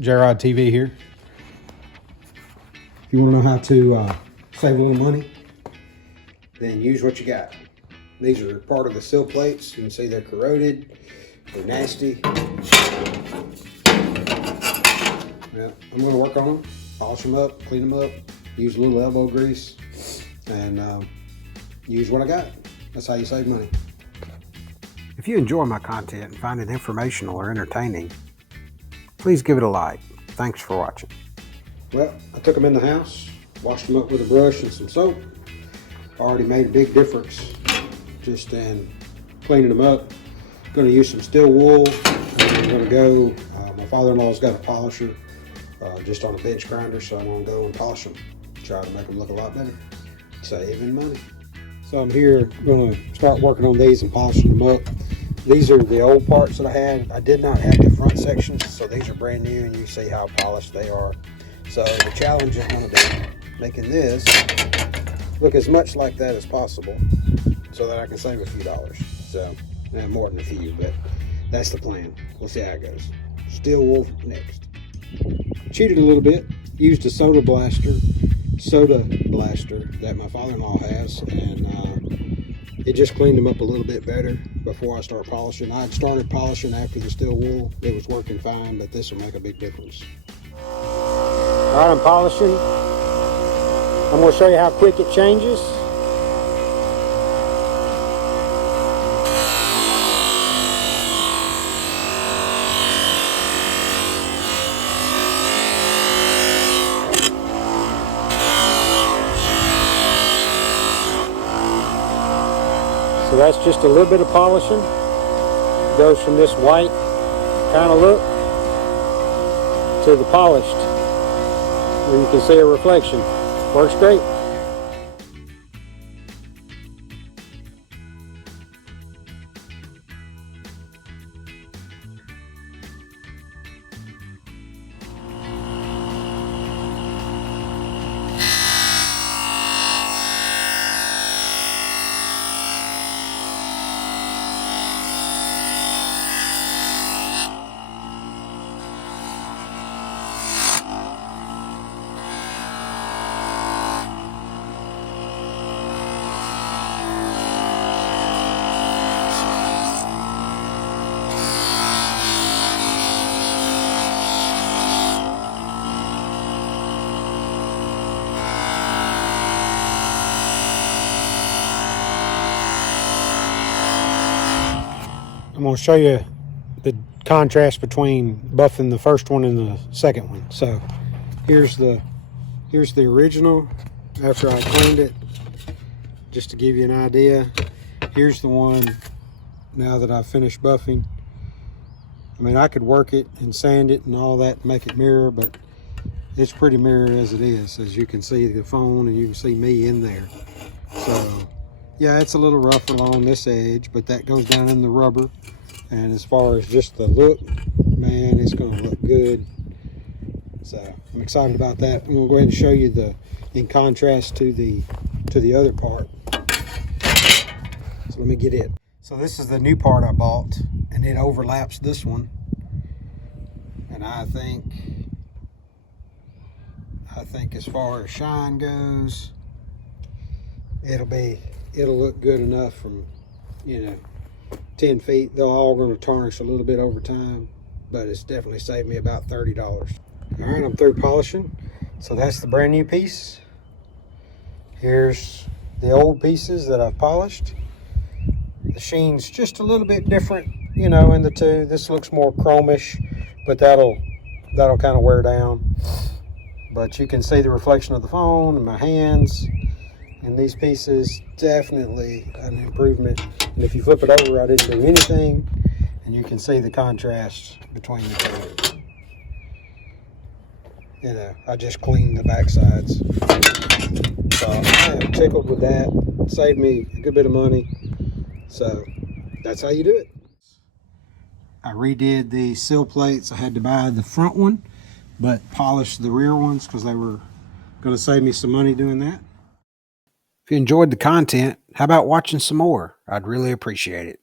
J-RodTV here. If you want to know how to save a little money, then use what you got. These are part of the sill plates. You can see they're corroded, they're nasty. Yeah, I'm going to work on them, polish them up, clean them up, use a little elbow grease, and use what I got. That's how you save money. If you enjoy my content and find it informational or entertaining, please give it a like. Thanks for watching. Well, I took them in the house, washed them up with a brush and some soap. Already made a big difference just in cleaning them up. Going to use some steel wool. I'm going to go, my father-in-law's got a polisher just on a bench grinder, so I'm going to go and polish them. Try to make them look a lot better. Saving money. So I'm here going to start working on these and polishing them up. These are the old parts that I had. I did not have the front sections, so these are brand new, and you see how polished they are. So the challenge is going to be making this look as much like that as possible so that I can save a few dollars. So, more than a few, but that's the plan. We'll see how it goes. Steel wool next. Cheated a little bit, used a soda blaster that my father-in-law has, and it just cleaned them up a little bit better before I start polishing. I had started polishing after the steel wool. It was working fine, but this will make a big difference. All right, I'm polishing. I'm going to show you how quick it changes. So that's just a little bit of polishing. Goes from this white kind of look to the polished, where you can see a reflection. Works great. I'm going to show you the contrast between buffing the first one and the second one. So here's the original after I cleaned it, just to give you an idea. Here's the one now that I've finished buffing. I mean, I could work it and sand it and all that to make it mirror, but it's pretty mirror as it is. As you can see the phone and you can see me in there. So yeah, it's a little rougher along this edge, but that goes down in the rubber. And as far as just the look, man, it's going to look good. So I'm excited about that. I'm going to go ahead and show you in contrast to the other part. So let me get it. So this is the new part I bought, and it overlaps this one. And I think as far as shine goes, it'll look good enough from, 10 feet. They're all going to tarnish a little bit over time, but it's definitely saved me about $30. All right, I'm through polishing. So that's the brand new piece. Here's the old pieces that I've polished. The sheen's just a little bit different, in the two. This looks more chromish, but that'll kind of wear down. But you can see the reflection of the phone and my hands. And these pieces, definitely an improvement. And if you flip it over, I didn't do anything. And you can see the contrast between the two. I just cleaned the back sides. So I am tickled with that. It saved me a good bit of money. So that's how you do it. I redid the sill plates. I had to buy the front one, but polished the rear ones because they were going to save me some money doing that. If you enjoyed the content, how about watching some more? I'd really appreciate it.